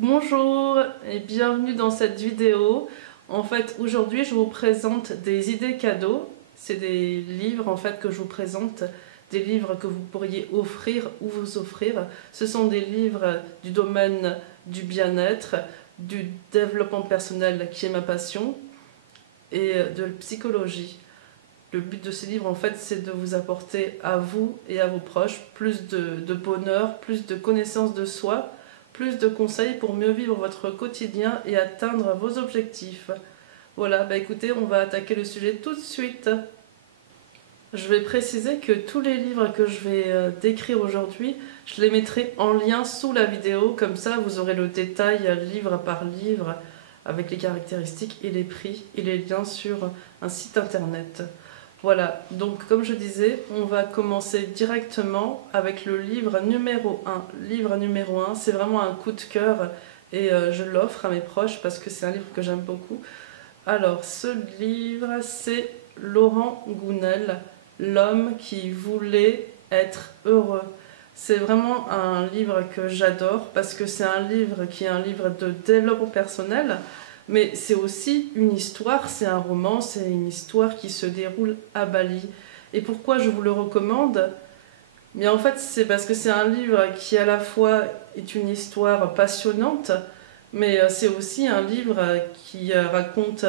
Bonjour et bienvenue dans cette vidéo. En fait, aujourd'hui, je vous présente des idées cadeaux. C'est des livres en fait que je vous présente, des livres que vous pourriez offrir ou vous offrir. Ce sont des livres du domaine du bien-être, du développement personnel qui est ma passion et de psychologie. Le but de ces livres, en fait, c'est de vous apporter à vous et à vos proches plus de bonheur, plus de connaissance de soi, plus de conseils pour mieux vivre votre quotidien et atteindre vos objectifs. Voilà, bah écoutez, on va attaquer le sujet tout de suite. Je vais préciser que tous les livres que je vais décrire aujourd'hui, je les mettrai en lien sous la vidéo, comme ça vous aurez le détail livre par livre avec les caractéristiques et les prix et les liens sur un site internet. Voilà, donc comme je disais, on va commencer directement avec le livre numéro 1. Livre numéro 1, c'est vraiment un coup de cœur et je l'offre à mes proches parce que c'est un livre que j'aime beaucoup. Alors, ce livre, c'est Laurent Gounel, L'homme qui voulait être heureux. C'est vraiment un livre que j'adore parce que c'est un livre qui est un livre de développement personnel, mais c'est aussi une histoire, c'est un roman, c'est une histoire qui se déroule à Bali. Et pourquoi je vous le recommande? Mais en fait, c'est parce que c'est un livre qui à la fois est une histoire passionnante, mais c'est aussi un livre qui raconte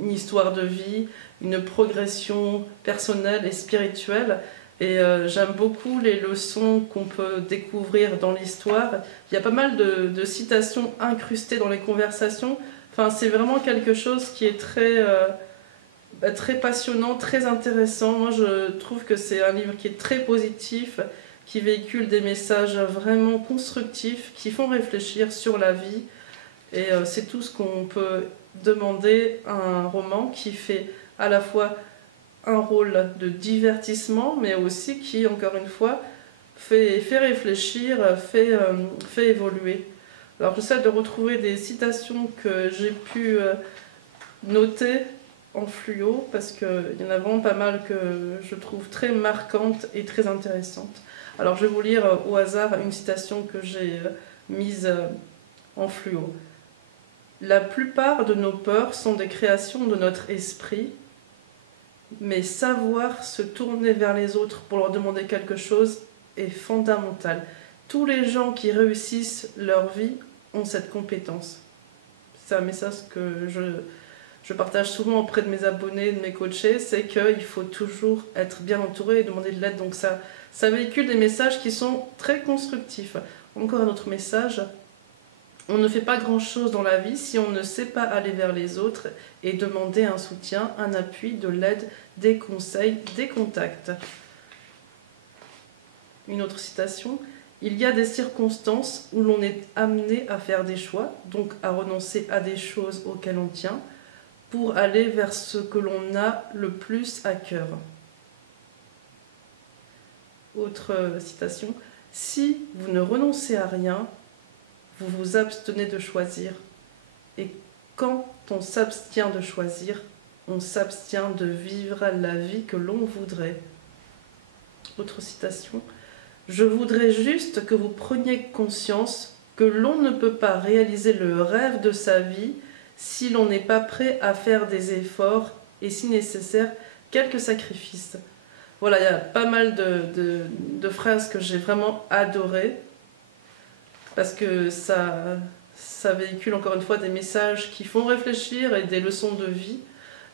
une histoire de vie, une progression personnelle et spirituelle. Et j'aime beaucoup les leçons qu'on peut découvrir dans l'histoire. Il y a pas mal de citations incrustées dans les conversations. Enfin, c'est vraiment quelque chose qui est très passionnant, très intéressant. Moi, je trouve que c'est un livre qui est très positif, qui véhicule des messages vraiment constructifs, qui font réfléchir sur la vie. Et c'est tout ce qu'on peut demander à un roman qui fait à la fois un rôle de divertissement, mais aussi qui, encore une fois, fait réfléchir, fait évoluer. Alors j'essaie de retrouver des citations que j'ai pu noter en fluo, parce qu'il y en a vraiment pas mal que je trouve très marquantes et très intéressantes. Alors je vais vous lire au hasard une citation que j'ai mise en fluo. La plupart de nos peurs sont des créations de notre esprit, mais savoir se tourner vers les autres pour leur demander quelque chose est fondamental. Tous les gens qui réussissent leur vie ont cette compétence. C'est un message que je partage souvent auprès de mes abonnés, de mes coachés, c'est qu'il faut toujours être bien entouré et demander de l'aide. Donc ça véhicule des messages qui sont très constructifs. Encore un autre message, on ne fait pas grand-chose dans la vie si on ne sait pas aller vers les autres et demander un soutien, un appui, de l'aide, des conseils, des contacts. Une autre citation. Il y a des circonstances où l'on est amené à faire des choix, donc à renoncer à des choses auxquelles on tient, pour aller vers ce que l'on a le plus à cœur. Autre citation. Si vous ne renoncez à rien, vous vous abstenez de choisir. Et quand on s'abstient de choisir, on s'abstient de vivre la vie que l'on voudrait. Autre citation. Je voudrais juste que vous preniez conscience que l'on ne peut pas réaliser le rêve de sa vie si l'on n'est pas prêt à faire des efforts et si nécessaire, quelques sacrifices. Voilà, il y a pas mal de phrases que j'ai vraiment adorées parce que ça véhicule encore une fois des messages qui font réfléchir et des leçons de vie.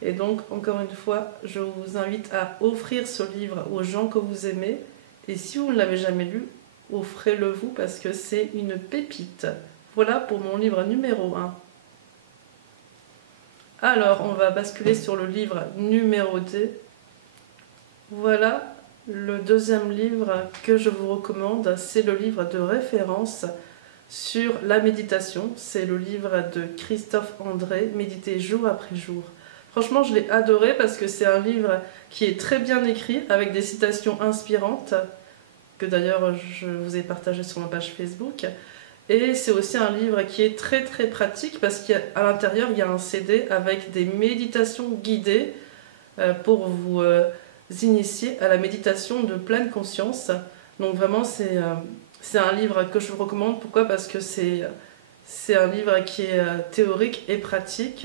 Et donc, encore une fois, je vous invite à offrir ce livre aux gens que vous aimez. Et si vous ne l'avez jamais lu, offrez-le vous parce que c'est une pépite. Voilà pour mon livre numéro 1. Alors, on va basculer sur le livre numéro 2. Voilà, le deuxième livre que je vous recommande, c'est le livre de référence sur la méditation. C'est le livre de Christophe André, Méditer jour après jour. Franchement, je l'ai adoré parce que c'est un livre qui est très bien écrit, avec des citations inspirantes, que d'ailleurs je vous ai partagé sur ma page Facebook. Et c'est aussi un livre qui est très très pratique parce qu'à l'intérieur, il y a un CD avec des méditations guidées pour vous initier à la méditation de pleine conscience. Donc vraiment, c'est un livre que je vous recommande. Pourquoi? Parce que c'est C'est un livre qui est théorique et pratique.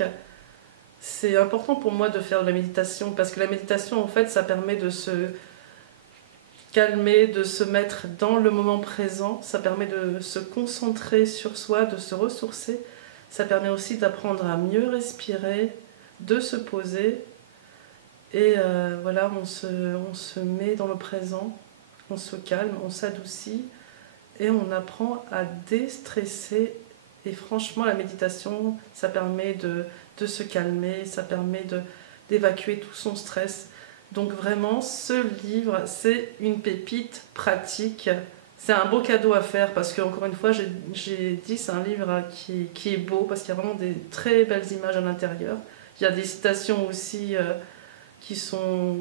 C'est important pour moi de faire de la méditation parce que la méditation, en fait, ça permet de se calmer, de se mettre dans le moment présent. Ça permet de se concentrer sur soi, de se ressourcer. Ça permet aussi d'apprendre à mieux respirer, de se poser. Et voilà, on se met dans le présent, on se calme, on s'adoucit et on apprend à déstresser. Et franchement, la méditation, ça permet de se calmer, ça permet d'évacuer tout son stress. Donc vraiment, ce livre, c'est une pépite pratique. C'est un beau cadeau à faire parce que, encore une fois, j'ai dit, c'est un livre qui est beau parce qu'il y a vraiment des très belles images à l'intérieur. Il y a des citations aussi qui sont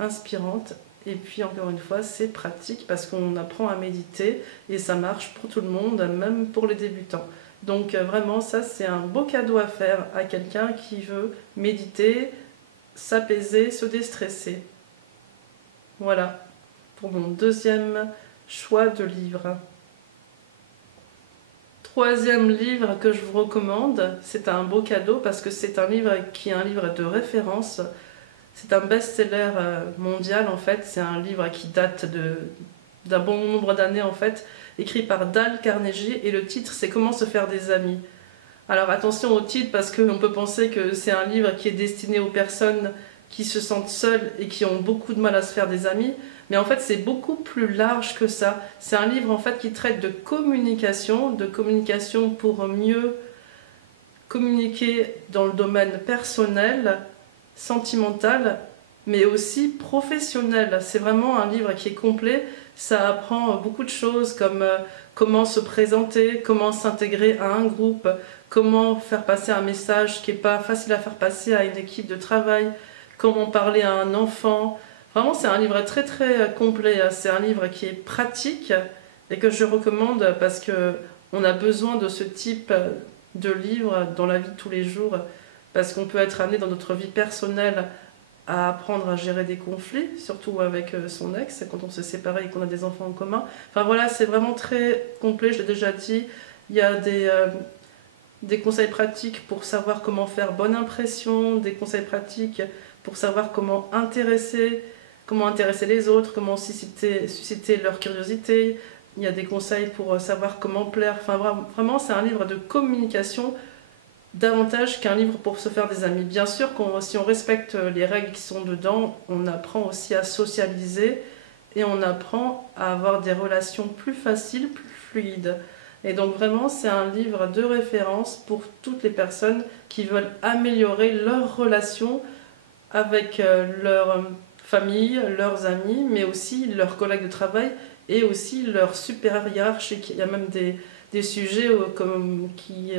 inspirantes. Et puis, encore une fois, c'est pratique parce qu'on apprend à méditer et ça marche pour tout le monde, même pour les débutants. Donc vraiment, ça, c'est un beau cadeau à faire à quelqu'un qui veut méditer, s'apaiser, se déstresser. Voilà, pour mon deuxième choix de livre. Troisième livre que je vous recommande, c'est un beau cadeau parce que c'est un livre qui est un livre de référence. C'est un best-seller mondial en fait, c'est un livre qui date d'un bon nombre d'années en fait, écrit par Dale Carnegie et le titre c'est Comment se faire des amis. Alors attention au titre parce qu'on peut penser que c'est un livre qui est destiné aux personnes qui se sentent seules et qui ont beaucoup de mal à se faire des amis, mais en fait c'est beaucoup plus large que ça. C'est un livre en fait qui traite de communication pour mieux communiquer dans le domaine personnel, sentimental, mais aussi professionnel. C'est vraiment un livre qui est complet. Ça apprend beaucoup de choses comme comment se présenter, comment s'intégrer à un groupe, comment faire passer un message qui n'est pas facile à faire passer à une équipe de travail, comment parler à un enfant. Vraiment, c'est un livre très très complet. C'est un livre qui est pratique et que je recommande parce qu'on a besoin de ce type de livre dans la vie de tous les jours parce qu'on peut être amené dans notre vie personnelle à apprendre à gérer des conflits, surtout avec son ex, quand on s'est séparé et qu'on a des enfants en commun. Enfin voilà, c'est vraiment très complet, je l'ai déjà dit. Il y a des conseils pratiques pour savoir comment faire bonne impression, des conseils pratiques pour savoir comment intéresser les autres, comment susciter leur curiosité. Il y a des conseils pour savoir comment plaire. Enfin vraiment, c'est un livre de communication davantage qu'un livre pour se faire des amis. Bien sûr, si on respecte les règles qui sont dedans, on apprend aussi à socialiser et on apprend à avoir des relations plus faciles, plus fluides. Et donc vraiment, c'est un livre de référence pour toutes les personnes qui veulent améliorer leurs relations avec leur famille, leurs amis, mais aussi leurs collègues de travail et aussi leurs supérieurs hiérarchiques. Il y a même des sujets qui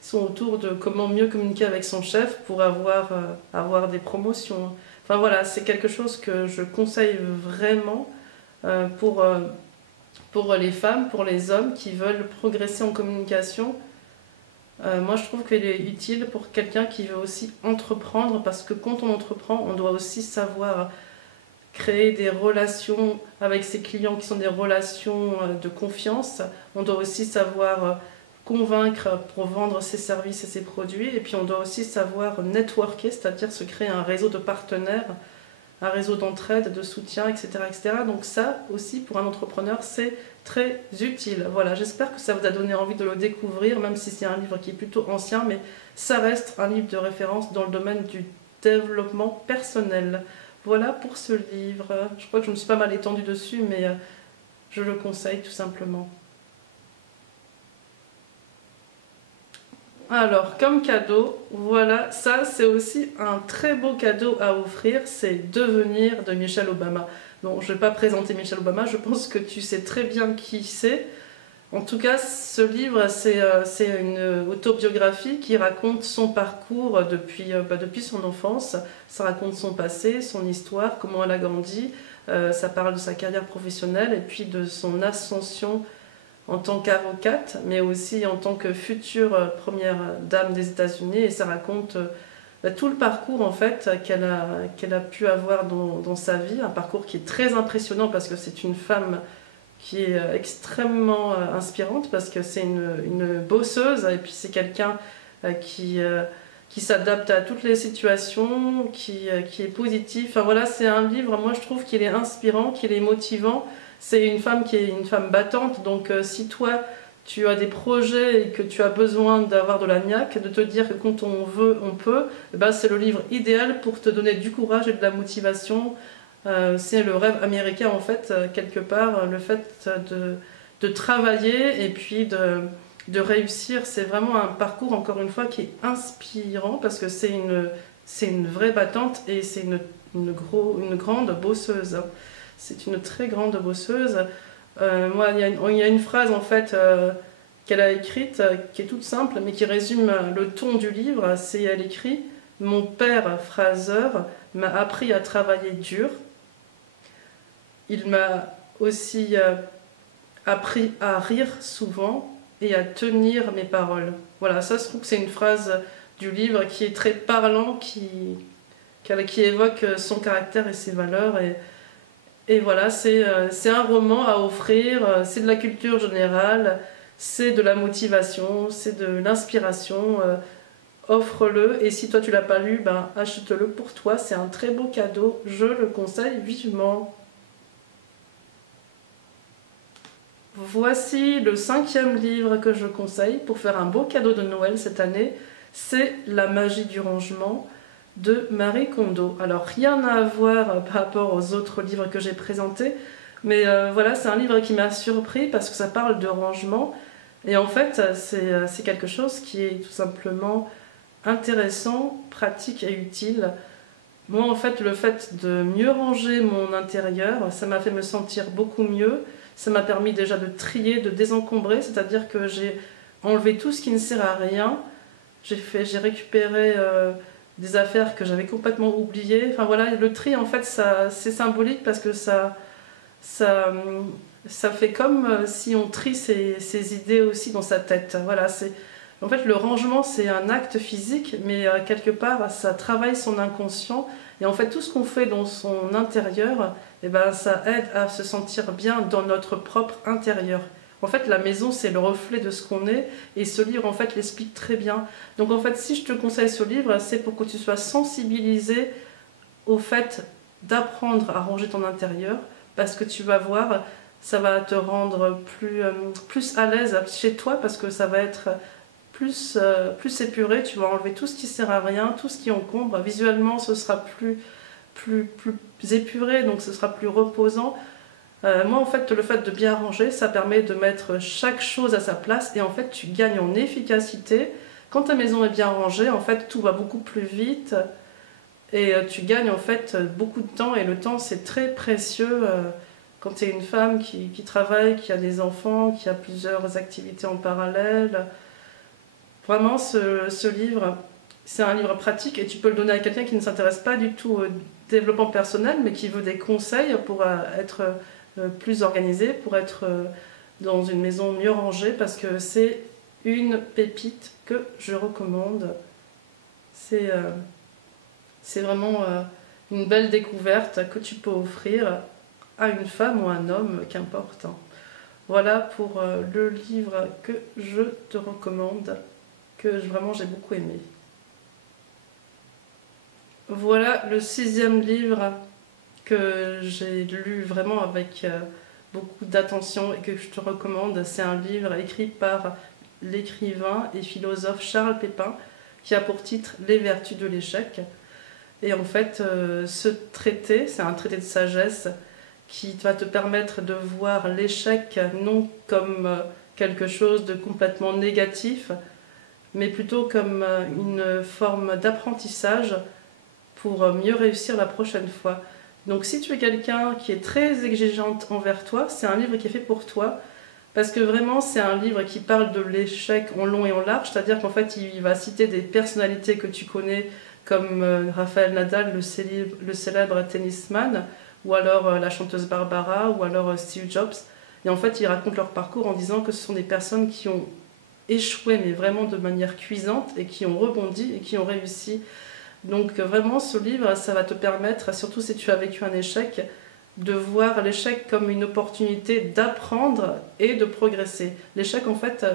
sont autour de comment mieux communiquer avec son chef pour avoir des promotions. Enfin voilà, c'est quelque chose que je conseille vraiment pour les femmes, pour les hommes qui veulent progresser en communication. Moi je trouve qu'il est utile pour quelqu'un qui veut aussi entreprendre parce que quand on entreprend, on doit aussi savoir créer des relations avec ses clients qui sont des relations de confiance. On doit aussi savoir convaincre pour vendre ses services et ses produits. Et puis on doit aussi savoir networker, c'est-à-dire se créer un réseau de partenaires, un réseau d'entraide, de soutien, etc., etc. Donc ça aussi, pour un entrepreneur, c'est très utile. Voilà, j'espère que ça vous a donné envie de le découvrir, même si c'est un livre qui est plutôt ancien, mais ça reste un livre de référence dans le domaine du développement personnel. Voilà pour ce livre. Je crois que je me suis pas mal étendue dessus, mais je le conseille tout simplement. Alors, comme cadeau, voilà, ça c'est aussi un très beau cadeau à offrir, c'est Devenir de Michelle Obama. Bon, je ne vais pas présenter Michelle Obama, je pense que tu sais très bien qui c'est. En tout cas, ce livre, c'est une autobiographie qui raconte son parcours depuis son enfance. Ça raconte son passé, son histoire, comment elle a grandi. Ça parle de sa carrière professionnelle et puis de son ascension en tant qu'avocate, mais aussi en tant que future première dame des États-Unis. Et ça raconte tout le parcours en fait qu'elle a pu avoir dans sa vie. Un parcours qui est très impressionnant parce que c'est une femme qui est extrêmement inspirante parce que c'est une bosseuse et puis c'est quelqu'un qui s'adapte à toutes les situations, qui est positif. Enfin voilà, c'est un livre, moi je trouve qu'il est inspirant, qu'il est motivant. C'est une femme qui est une femme battante, donc si toi tu as des projets et que tu as besoin d'avoir de la niaque, de te dire que quand on veut, on peut, eh ben, c'est le livre idéal pour te donner du courage et de la motivation. C'est le rêve américain en fait, quelque part, le fait de travailler et puis de réussir. C'est vraiment un parcours, encore une fois, qui est inspirant parce que c'est une vraie battante et c'est une grande bosseuse. C'est une très grande bosseuse. Moi, il y a une phrase en fait qu'elle a écrite qui est toute simple mais qui résume le ton du livre. C'est elle écrit: Mon père Fraser m'a appris à travailler dur. Il m'a aussi appris à rire souvent et à tenir mes paroles. Voilà, ça je trouve que c'est une phrase du livre qui est très parlant, qui évoque son caractère et ses valeurs. Et voilà, c'est un roman à offrir, c'est de la culture générale, c'est de la motivation, c'est de l'inspiration. Offre-le, et si toi tu l'as pas lu, ben achète-le pour toi, c'est un très beau cadeau, je le conseille vivement. Voici le 5e livre que je conseille pour faire un beau cadeau de Noël cette année, c'est La magie du rangement de Marie Kondo. Alors rien à voir par rapport aux autres livres que j'ai présentés, mais voilà, c'est un livre qui m'a surpris parce que ça parle de rangement, et en fait c'est quelque chose qui est tout simplement intéressant, pratique et utile. Moi en fait, le fait de mieux ranger mon intérieur, ça m'a fait me sentir beaucoup mieux. Ça m'a permis déjà de trier, de désencombrer, c'est-à-dire que j'ai enlevé tout ce qui ne sert à rien. J'ai récupéré des affaires que j'avais complètement oubliées. Enfin voilà, le tri en fait, c'est symbolique parce que ça fait comme si on trie ses idées aussi dans sa tête. Voilà, en fait, le rangement, c'est un acte physique, mais quelque part, ça travaille son inconscient. Et en fait, tout ce qu'on fait dans son intérieur, eh ben, ça aide à se sentir bien dans notre propre intérieur. En fait, la maison, c'est le reflet de ce qu'on est, et ce livre, en fait, l'explique très bien. Donc, en fait, si je te conseille ce livre, c'est pour que tu sois sensibilisé au fait d'apprendre à ranger ton intérieur, parce que tu vas voir, ça va te rendre plus à l'aise chez toi, parce que ça va être plus épuré, tu vas enlever tout ce qui sert à rien, tout ce qui encombre. Visuellement, ce sera plus épuré, donc ce sera plus reposant. Moi, en fait, le fait de bien ranger, ça permet de mettre chaque chose à sa place, et en fait, tu gagnes en efficacité. Quand ta maison est bien rangée, en fait, tout va beaucoup plus vite, et tu gagnes en fait beaucoup de temps, et le temps, c'est très précieux. Quand tu es une femme qui travaille, qui a des enfants, qui a plusieurs activités en parallèle. Vraiment, ce livre, c'est un livre pratique et tu peux le donner à quelqu'un qui ne s'intéresse pas du tout au développement personnel, mais qui veut des conseils pour être plus organisé, pour être dans une maison mieux rangée, parce que c'est une pépite que je recommande. C'est vraiment une belle découverte que tu peux offrir à une femme ou un homme, qu'importe. Voilà pour le livre que je te recommande, que vraiment j'ai beaucoup aimé. Voilà le 6e livre que j'ai lu vraiment avec beaucoup d'attention et que je te recommande. C'est un livre écrit par l'écrivain et philosophe Charles Pépin qui a pour titre Les vertus de l'échec. Et en fait, ce traité, c'est un traité de sagesse qui va te permettre de voir l'échec non comme quelque chose de complètement négatif, mais plutôt comme une forme d'apprentissage pour mieux réussir la prochaine fois. Donc si tu es quelqu'un qui est très exigeante envers toi, c'est un livre qui est fait pour toi, parce que vraiment c'est un livre qui parle de l'échec en long et en large, c'est-à-dire qu'en fait il va citer des personnalités que tu connais, comme Rafael Nadal, le célèbre tennisman, ou alors la chanteuse Barbara, ou alors Steve Jobs. Et en fait, ils racontent leur parcours en disant que ce sont des personnes qui ont échoué, mais vraiment de manière cuisante, et qui ont rebondi et qui ont réussi. Donc vraiment, ce livre, ça va te permettre, surtout si tu as vécu un échec, de voir l'échec comme une opportunité d'apprendre et de progresser. L'échec, en fait,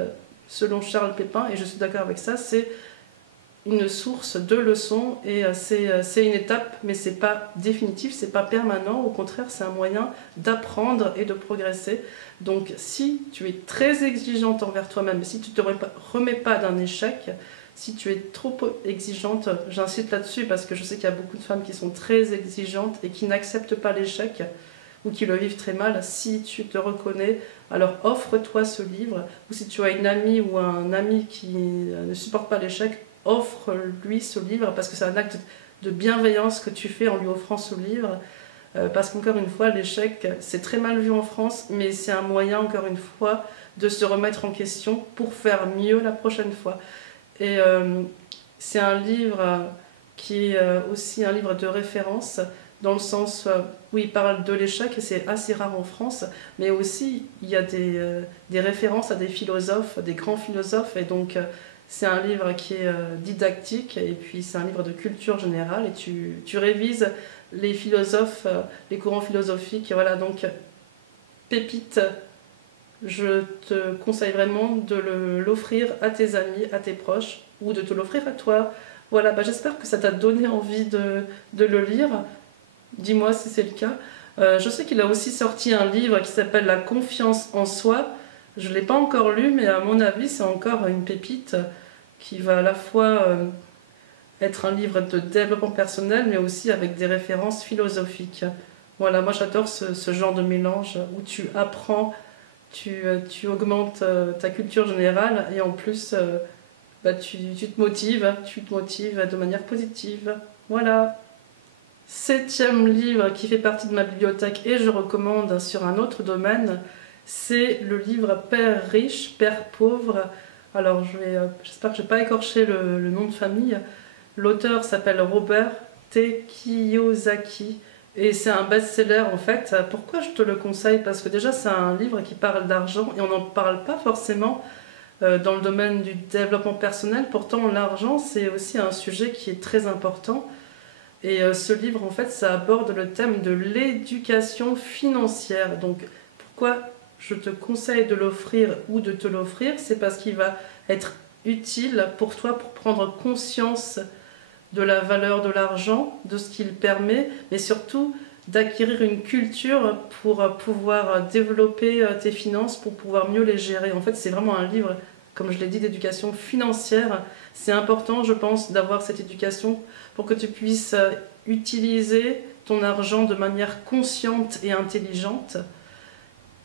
selon Charles Pépin, et je suis d'accord avec ça, c'est une source de leçons et c'est une étape, mais c'est pas définitif, c'est pas permanent. Au contraire, c'est un moyen d'apprendre et de progresser. Donc, si tu es très exigeante envers toi-même, si tu ne te remets pas d'un échec, si tu es trop exigeante, j'insiste là-dessus parce que je sais qu'il y a beaucoup de femmes qui sont très exigeantes et qui n'acceptent pas l'échec ou qui le vivent très mal. Si tu te reconnais, alors offre-toi ce livre. Ou si tu as une amie ou un ami qui ne supporte pas l'échec, offre-lui ce livre parce que c'est un acte de bienveillance que tu fais en lui offrant ce livre. Parce qu'encore une fois, l'échec, c'est très mal vu en France, mais c'est un moyen, encore une fois, de se remettre en question pour faire mieux la prochaine fois. Et c'est un livre qui est aussi un livre de référence, dans le sens où il parle de l'échec, et c'est assez rare en France, mais aussi il y a des références à des philosophes, des grands philosophes, et donc c'est un livre qui est didactique, et puis c'est un livre de culture générale, et tu révises les philosophes, les courants philosophiques, voilà, donc pépite. Je te conseille vraiment de l'offrir à tes amis, à tes proches, ou de te l'offrir à toi. Voilà, j'espère que ça t'a donné envie de le lire. Dis-moi si c'est le cas. Je sais qu'il a aussi sorti un livre qui s'appelle La confiance en soi. Je ne l'ai pas encore lu, mais à mon avis, c'est encore une pépite qui va à la fois être un livre de développement personnel, mais aussi avec des références philosophiques. Voilà, moi j'adore ce genre de mélange où tu apprends, tu augmentes ta culture générale et en plus tu te motives de manière positive. Voilà. 7e livre qui fait partie de ma bibliothèque et je recommande sur un autre domaine, c'est le livre Père riche, Père pauvre. Alors j'espère que je n'ai pas écorché le nom de famille. L'auteur s'appelle Robert T. Kiyosaki et c'est un best-seller en fait. Pourquoi je te le conseille? Parce que déjà c'est un livre qui parle d'argent et on n'en parle pas forcément dans le domaine du développement personnel. Pourtant l'argent c'est aussi un sujet qui est très important. Et ce livre, en fait, ça aborde le thème de l'éducation financière. Donc, pourquoi je te conseille de l'offrir ou de te l'offrir? C'est parce qu'il va être utile pour toi pour prendre conscience de la valeur de l'argent, de ce qu'il permet, mais surtout d'acquérir une culture pour pouvoir développer tes finances, pour pouvoir mieux les gérer. En fait, c'est vraiment un livre, comme je l'ai dit, d'éducation financière. C'est important, je pense, d'avoir cette éducation pour que tu puisses utiliser ton argent de manière consciente et intelligente.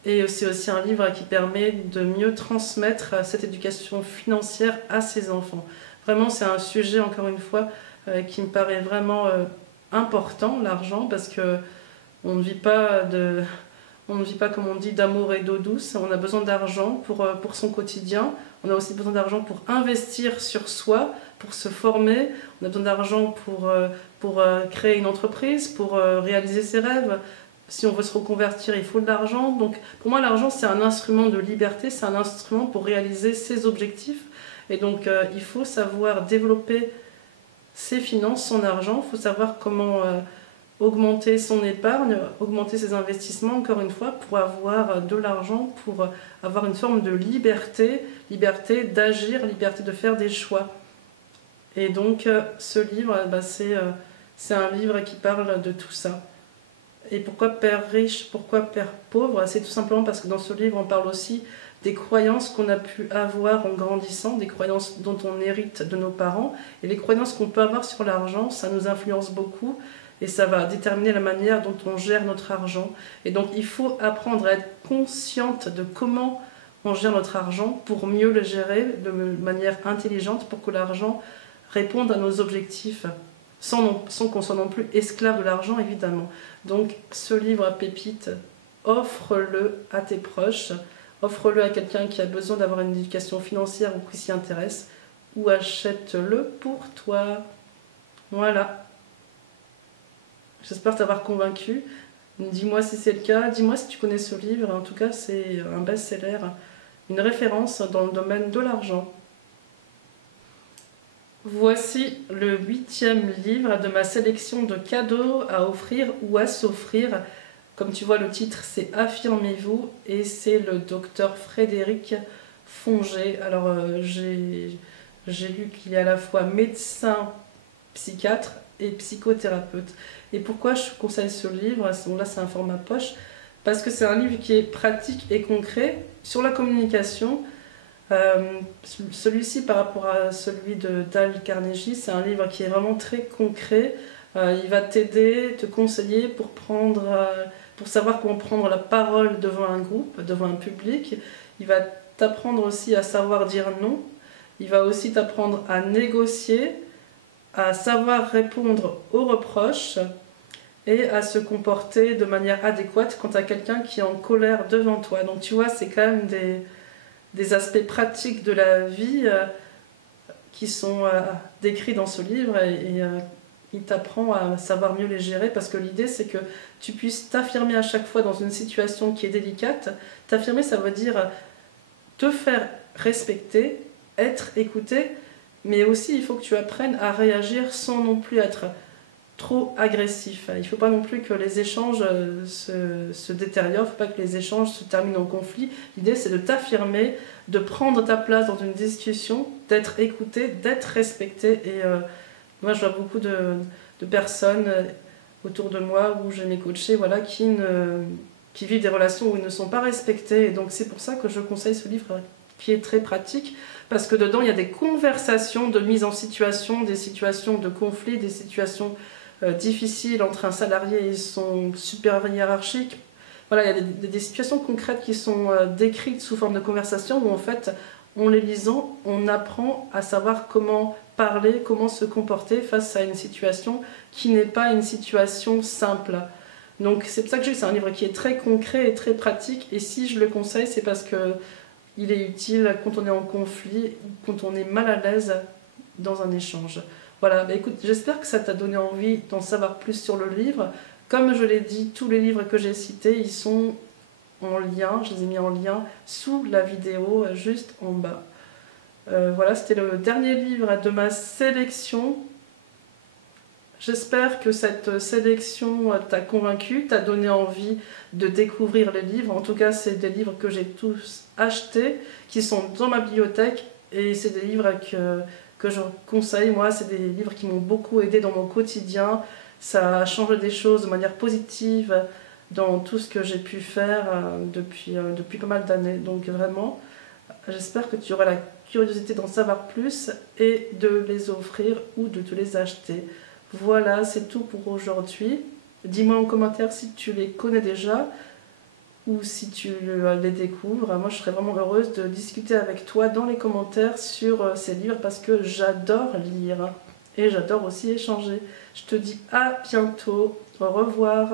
Et c'est aussi un livre qui permet de mieux transmettre cette éducation financière à ses enfants. Vraiment, c'est un sujet, encore une fois, qui me paraît vraiment important, l'argent, parce que on ne vit pas comme on dit, d'amour et d'eau douce. On a besoin d'argent pour son quotidien. On a aussi besoin d'argent pour investir sur soi, pour se former. On a besoin d'argent pour créer une entreprise, pour réaliser ses rêves. Si on veut se reconvertir, il faut de l'argent. Donc pour moi, l'argent, c'est un instrument de liberté, c'est un instrument pour réaliser ses objectifs. Et donc il faut savoir développer ses finances, son argent. Il faut savoir comment augmenter son épargne, augmenter ses investissements, encore une fois, pour avoir de l'argent, pour avoir une forme de liberté, liberté d'agir, liberté de faire des choix. Et donc ce livre, c'est un livre qui parle de tout ça. Et pourquoi Père riche, pourquoi Père pauvre? C'est tout simplement parce que dans ce livre, on parle aussi des croyances qu'on a pu avoir en grandissant, des croyances dont on hérite de nos parents. Et les croyances qu'on peut avoir sur l'argent, ça nous influence beaucoup. Et ça va déterminer la manière dont on gère notre argent. Et donc il faut apprendre à être consciente de comment on gère notre argent pour mieux le gérer de manière intelligente, pour que l'argent réponde à nos objectifs, sans qu'on soit non plus esclave de l'argent, évidemment. Donc ce livre à pépite, offre-le à tes proches, offre-le à quelqu'un qui a besoin d'avoir une éducation financière ou qui s'y intéresse, ou achète-le pour toi. Voilà. J'espère t'avoir convaincu. Dis-moi si c'est le cas, dis-moi si tu connais ce livre. En tout cas, c'est un best-seller, une référence dans le domaine de l'argent. Voici le 8e livre de ma sélection de cadeaux à offrir ou à s'offrir. Comme tu vois, le titre c'est Affirmez-vous et c'est le docteur Frédéric Fonger. Alors j'ai lu qu'il est à la fois médecin, psychiatre et psychothérapeute. Et pourquoi je conseille ce livre? Là c'est un format poche, parce que c'est un livre qui est pratique et concret sur la communication. Celui-ci par rapport à celui de Dale Carnegie, c'est un livre qui est vraiment très concret. Il va t'aider, te conseiller pour savoir comment prendre la parole devant un groupe, devant un public. Il va t'apprendre aussi à savoir dire non. Il va aussi t'apprendre à négocier, à savoir répondre aux reproches et à se comporter de manière adéquate quand tu as quelqu'un qui est en colère devant toi. Donc tu vois, c'est quand même des aspects pratiques de la vie qui sont décrits dans ce livre et il t'apprend à savoir mieux les gérer, parce que l'idée c'est que tu puisses t'affirmer à chaque fois dans une situation qui est délicate. T'affirmer, ça veut dire te faire respecter, être écouté, mais aussi il faut que tu apprennes à réagir sans non plus être trop agressif. Il ne faut pas non plus que les échanges se détériorent, il ne faut pas que les échanges se terminent en conflit. L'idée c'est de t'affirmer, de prendre ta place dans une discussion, d'être écouté, d'être respecté. Et moi je vois beaucoup de personnes autour de moi où je m'ai coachée, voilà, qui vivent des relations où ils ne sont pas respectés. Et donc c'est pour ça que je conseille ce livre qui est très pratique, parce que dedans il y a des conversations de mise en situation, des situations de conflit, des situations difficiles entre un salarié et son supérieur hiérarchique. Voilà, il y a des situations concrètes qui sont décrites sous forme de conversation où en fait, en les lisant, on apprend à savoir comment parler, comment se comporter face à une situation qui n'est pas une situation simple. Donc c'est pour ça que c'est un livre qui est très concret et très pratique, et si je le conseille, c'est parce que il est utile quand on est en conflit, quand on est mal à l'aise dans un échange. Voilà, bah écoute, j'espère que ça t'a donné envie d'en savoir plus sur le livre. Comme je l'ai dit, tous les livres que j'ai cités, ils sont en lien, je les ai mis en lien sous la vidéo, juste en bas. Voilà, c'était le dernier livre de ma sélection. J'espère que cette sélection t'a convaincu, t'a donné envie de découvrir les livres. En tout cas, c'est des livres que j'ai tous achetés, qui sont dans ma bibliothèque, et c'est des livres que je conseille. Moi, c'est des livres qui m'ont beaucoup aidé dans mon quotidien. Ça a changé des choses de manière positive dans tout ce que j'ai pu faire depuis pas mal d'années. Donc vraiment, j'espère que tu auras la curiosité d'en savoir plus et de les offrir ou de te les acheter. Voilà, c'est tout pour aujourd'hui. Dis-moi en commentaire si tu les connais déjà ou si tu les découvres. Moi, je serais vraiment heureuse de discuter avec toi dans les commentaires sur ces livres, parce que j'adore lire et j'adore aussi échanger. Je te dis à bientôt. Au revoir.